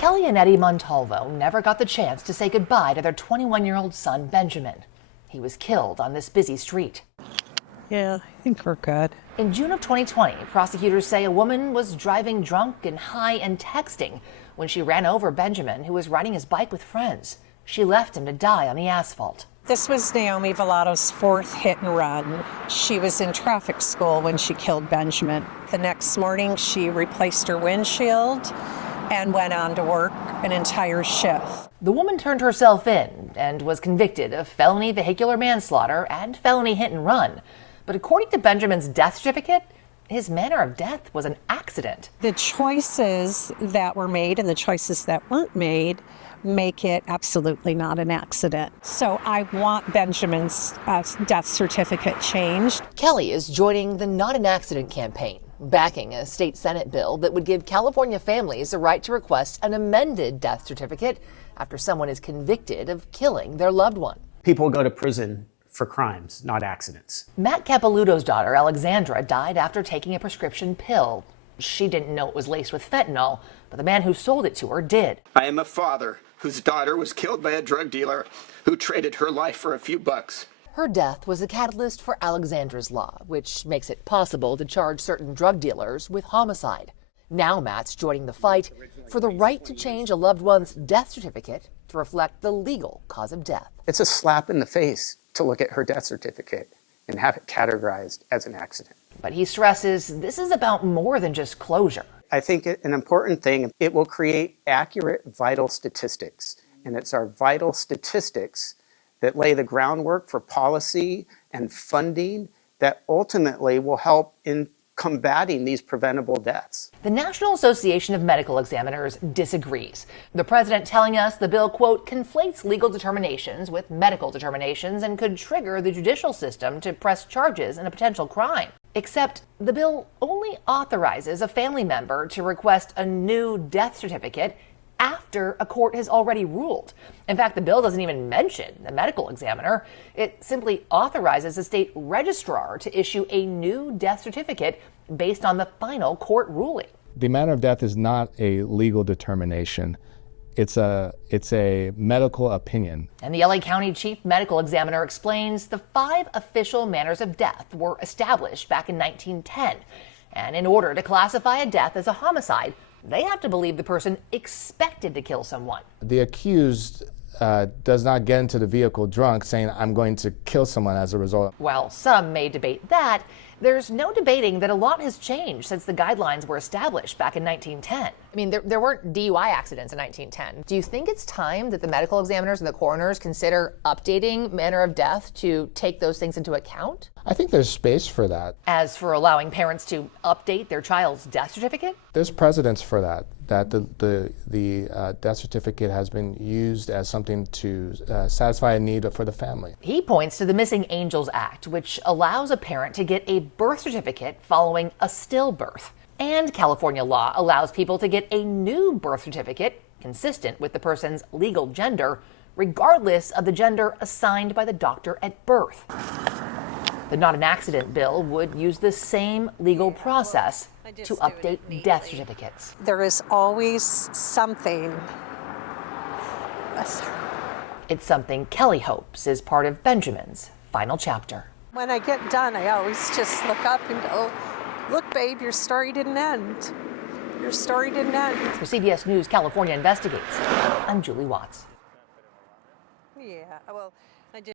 Kelly and Eddie Montalvo never got the chance to say goodbye to their 21-year-old son, Benjamin. He was killed on this busy street. Yeah, I think we're good. In June of 2020, prosecutors say a woman was driving drunk and high and texting when she ran over Benjamin, who was riding his bike with friends. She left him to die on the asphalt. This was Naomi Villato's fourth hit and run. She was in traffic school when she killed Benjamin. The next morning, she replaced her windshield and went on to work an entire shift. The woman turned herself in and was convicted of felony vehicular manslaughter and felony hit and run. But according to Benjamin's death certificate, his manner of death was an accident. The choices that were made and the choices that weren't made make it absolutely not an accident. So I want Benjamin's death certificate changed. Kelly is joining the Not an Accident campaign, backing a state Senate bill that would give California families the right to request an amended death certificate after someone is convicted of killing their loved one. People go to prison for crimes, not accidents. Matt Capaludo's daughter, Alexandra, died after taking a prescription pill. She didn't know it was laced with fentanyl, but the man who sold it to her did. I am a father whose daughter was killed by a drug dealer who traded her life for a few bucks. Her death was a catalyst for Alexandra's law, which makes it possible to charge certain drug dealers with homicide. Now Matt's joining the fight for the right to change a loved one's death certificate to reflect the legal cause of death. It's a slap in the face to look at her death certificate and have it categorized as an accident. But he stresses this is about more than just closure. I think an important thing, it will create accurate vital statistics. And it's our vital statistics that lay the groundwork for policy and funding that ultimately will help in combating these preventable deaths. The National Association of Medical Examiners disagrees. The president telling us the bill, quote, conflates legal determinations with medical determinations and could trigger the judicial system to press charges in a potential crime. Except the bill only authorizes a family member to request a new death certificate after a court has already ruled. In fact, the bill doesn't even mention the medical examiner. It simply authorizes the state registrar to issue a new death certificate based on the final court ruling. The manner of death is not a legal determination. It's a medical opinion. And the LA County Chief Medical Examiner explains the 5 official manners of death were established back in 1910. And in order to classify a death as a homicide, they have to believe the person expected to kill someone. The accused does not get into the vehicle drunk saying, I'm going to kill someone as a result. While some may debate that, there's no debating that a lot has changed since the guidelines were established back in 1910. I mean, there weren't DUI accidents in 1910. Do you think it's time that the medical examiners and the coroners consider updating manner of death to take those things into account? I think there's space for that. As for allowing parents to update their child's death certificate? There's precedence for that the death certificate has been used as something to satisfy a need for the family. He points to the Missing Angels Act, which allows a parent to get a birth certificate following a stillbirth. And California law allows people to get a new birth certificate consistent with the person's legal gender, regardless of the gender assigned by the doctor at birth. The Not an Accident bill would use the same legal process to update death certificates. There is always something. It's something Kelly hopes is part of Benjamin's final chapter. When I get done, I always just look up and go, look, babe, your story didn't end. Your story didn't end. For CBS News California Investigates, I'm Julie Watts. Yeah, well, I did.